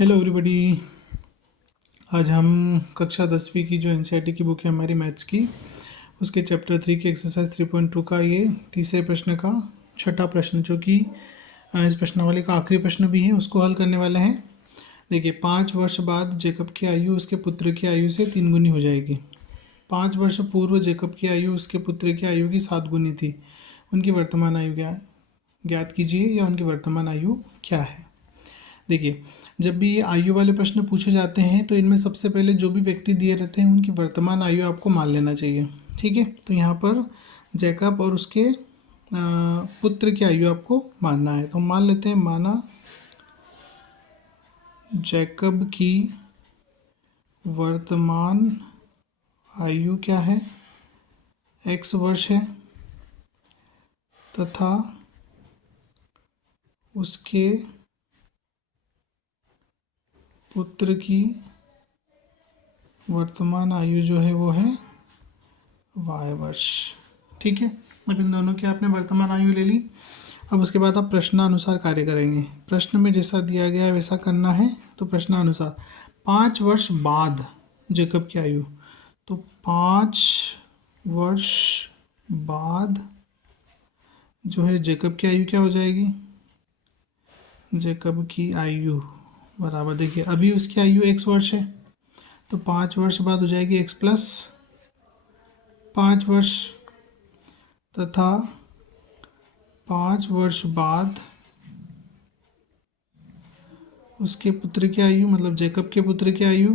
Hello everybody. आज हम कक्षा 10वीं की जो एनसीईआरटी की बुक है हमारी मैथ्स की, उसके चैप्टर 3 की एक्सरसाइज 3.2 का ये तीसरे प्रश्न का छठा प्रश्न, जो कि इस प्रश्नावली का आखिरी प्रश्न भी है, उसको हल करने वाले हैं। देखिए, 5 वर्ष बाद जेकब की आयु उसके पुत्र की आयु से 3 गुनी हो जाएगी। 5 वर्ष पूर्व जेकब की आयु उसके पुत्र की आयु की 7 गुनी थी। उनकी वर्तमान आयु ज्ञात कीजिए, या उनकी वर्तमान आयु क्या है। देखिए, जब भी ये आयु वाले प्रश्न पूछे जाते हैं तो इनमें सबसे पहले जो भी व्यक्ति दिए रहते हैं उनकी वर्तमान आयु आपको मान लेना चाहिए। ठीक है, तो यहाँ पर जैकब और उसके पुत्र की आयु आपको मानना है, तो मान लेते हैं, माना जैकब की वर्तमान आयु क्या है, x वर्ष है, तथा उसके पुत्र की वर्तमान आयु जो है वो है y वर्ष। ठीक है, अब इन दोनों की आपने वर्तमान आयु ले ली। अब उसके बाद आप प्रश्नानुसार कार्य करेंगे। प्रश्न में जैसा दिया गया है वैसा करना है। तो प्रश्नानुसार 5 वर्ष बाद जेकब की आयु, तो 5 वर्ष बाद जो है जेकब की आयु क्या हो जाएगी, जेकब की आयु बराबर, देखिए अभी उसकी आयु x वर्ष है, तो 5 वर्ष बाद हो जाएगी x प्लस 5 वर्ष, तथा 5 वर्ष बाद उसके पुत्र की आयु, मतलब जेकब के पुत्र की आयु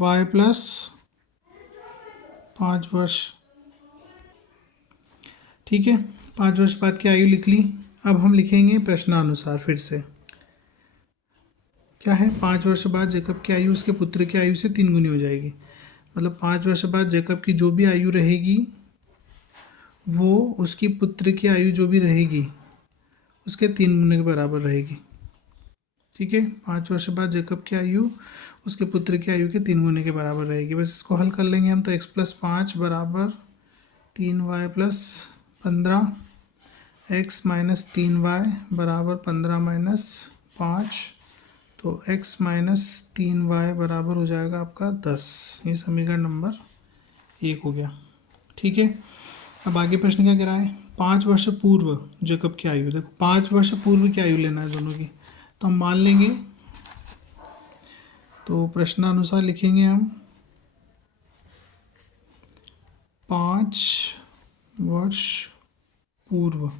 y प्लस 5 वर्ष। ठीक है, 5 वर्ष बाद की आयु लिख ली। अब हम लिखेंगे प्रश्नानुसार। फिर से क्या है, 5 वर्ष बाद जेकब की आयु उसके पुत्र की आयु से 3 गुनी हो जाएगी। मतलब 5 वर्ष बाद जेकब की जो भी आयु रहेगी वो उसकी पुत्र की आयु जो भी रहेगी उसके 3 गुने के बराबर रहेगी। ठीक है, 5 वर्ष बाद जेकब की आयु उसके पुत्र की आयु के 3 गुने के बराबर रहेगी। बस इसको हल कर लेंगे हम, तो x प्लस 5 बराबर 3y plus 15, x minus 3y बराबर 15 माइनस 5, तो x माइनस 3y बराबर हो जाएगा आपका 10। ये समीकरण नंबर 1 हो गया। ठीक है, अब आगे प्रश्न क्या कह रहा है, 5 वर्ष पूर्व जेकब की आयु। देखो, 5 वर्ष पूर्व की आयु लेना है दोनों की, तो हम मान लेंगे, तो प्रश्नानुसार लिखेंगे हम 5 वर्ष पूर्व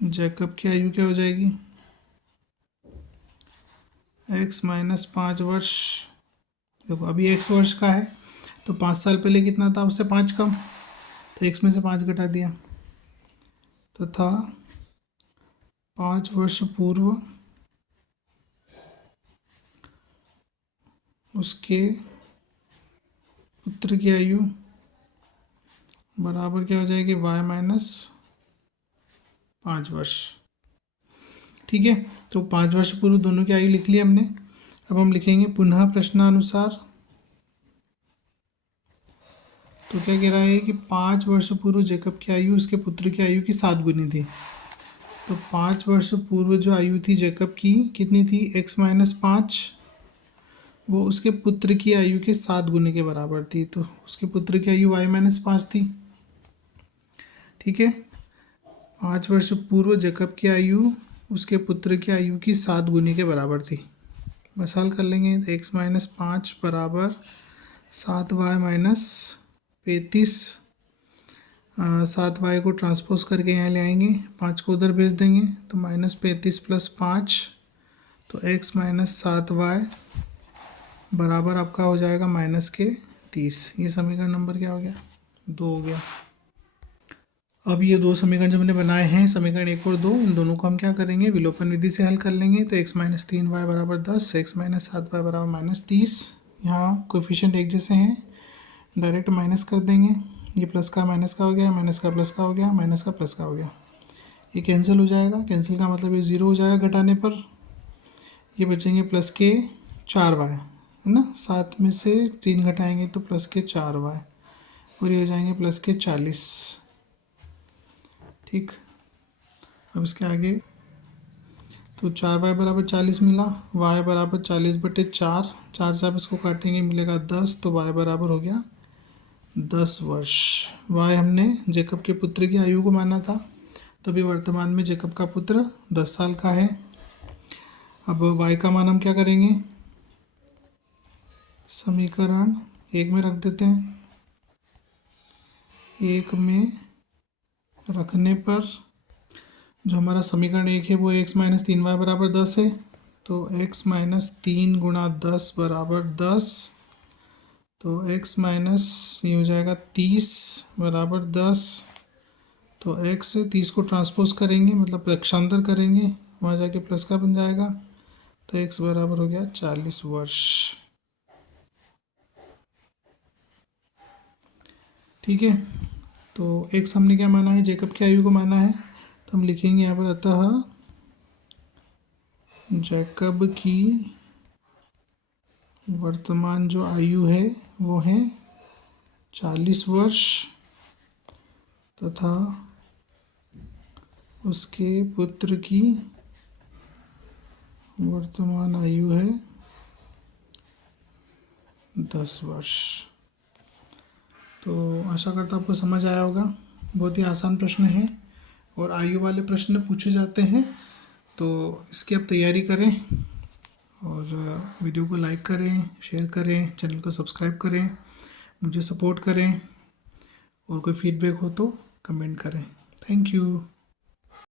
जैकब की आयु क्या हो जाएगी, x माइनस 5 वर्ष। देखो अभी x वर्ष का है, तो 5 साल पहले कितना था, उससे 5 कम, तो x में से 5 घटा दिया, तथा 5 वर्ष पूर्व उसके पुत्र की आयु बराबर क्या हो जाएगी, y माइनस 5 वर्ष। ठीक है, तो 5 वर्ष पूर्व दोनों की आयु लिख ली हमने। अब हम लिखेंगे पुनः प्रश्नानुसार। तो क्या कह रहा है कि 5 वर्ष पूर्व जेकब की आयु उसके पुत्र की आयु की 7 गुनी थी। तो 5 वर्ष पूर्व जो आयु थी जेकब की कितनी थी, x माइनस 5, वो उसके पुत्र की आयु के 7 गुने के बराबर थी। तो उसके पुत्र की आयु y माइनस 5 थी। ठीक है, 5 वर्ष पूर्व जेकब की आयु उसके पुत्र की आयु की 7 गुनी के बराबर थी। बस हल कर लेंगे, तो x माइनस 5 बराबर 7y माइनस 35, 7y को ट्रांसपोज करके यहाँ ले आएंगे, 5 को उधर भेज देंगे, तो माइनस 35 प्लस 5, तो x माइनस 7y बराबर आपका हो जाएगा माइनस के 30। ये समीकरण नंबर क्या हो गया, 2 हो गया। अब ये 2 समीकरण जो हमने बनाए हैं, समीकरण 1 और 2, इन दोनों को हम क्या करेंगे, विलोपन विधि से हल कर लेंगे। तो x माइनस 3y बराबर 10, x माइनस 7y बराबर माइनस 30। यहाँ कोफिशिएंट एक जैसे हैं, डायरेक्ट माइनस कर देंगे। ये प्लस का माइनस का हो गया, माइनस का प्लस का हो गया, माइनस का प्लस का हो गया। ये कैंसिल हो जाएगा, कैंसिल का मतलब ये 0 हो जाएगा घटाने पर। ये बचेंगे प्लस के 4y, है ना, 7 में से 3 घटाएंगे तो प्लस के 4y, और ये हो जाएंगे प्लस के 40। ठीक। अब इसके आगे तो 4y = 40 मिला, y = 40/4, 4 से आप इसको काटेंगे मिलेगा 10, तो y बराबर हो गया 10 वर्ष। y हमने जेकब के पुत्र की आयु को माना था, तभी वर्तमान में जेकब का पुत्र 10 साल का है। अब y का मान हम क्या करेंगे, समीकरण 1 में रख देते हैं। 1 में रखने पर जो हमारा समीकरण 1 है वो x - 3y = 10 है, तो x - 3 × 10 = 10, तो x माइनस ये हो जाएगा 30 = 10, तो x से 30 को ट्रांसपोज करेंगे, मतलब प्रक्षांतर करेंगे, वहाँ जाके प्लस का बन जाएगा, तो x बराबर हो गया 40 वर्ष। ठीक है, तो x हमने क्या माना है, जेकब की आयु को माना है, तो हम लिखेंगे यहाँ पर, अतः जेकब की वर्तमान जो आयु है वो है 40 वर्ष, तथा उसके पुत्र की वर्तमान आयु है 10 वर्ष। तो आशा करता हूँ आपको समझ आया होगा। बहुत ही आसान प्रश्न है और आयु वाले प्रश्न पूछे जाते हैं, तो इसकी आप तैयारी करें और वीडियो को लाइक करें, शेयर करें, चैनल को सब्सक्राइब करें, मुझे सपोर्ट करें, और कोई फीडबैक हो तो कमेंट करें। Thank you.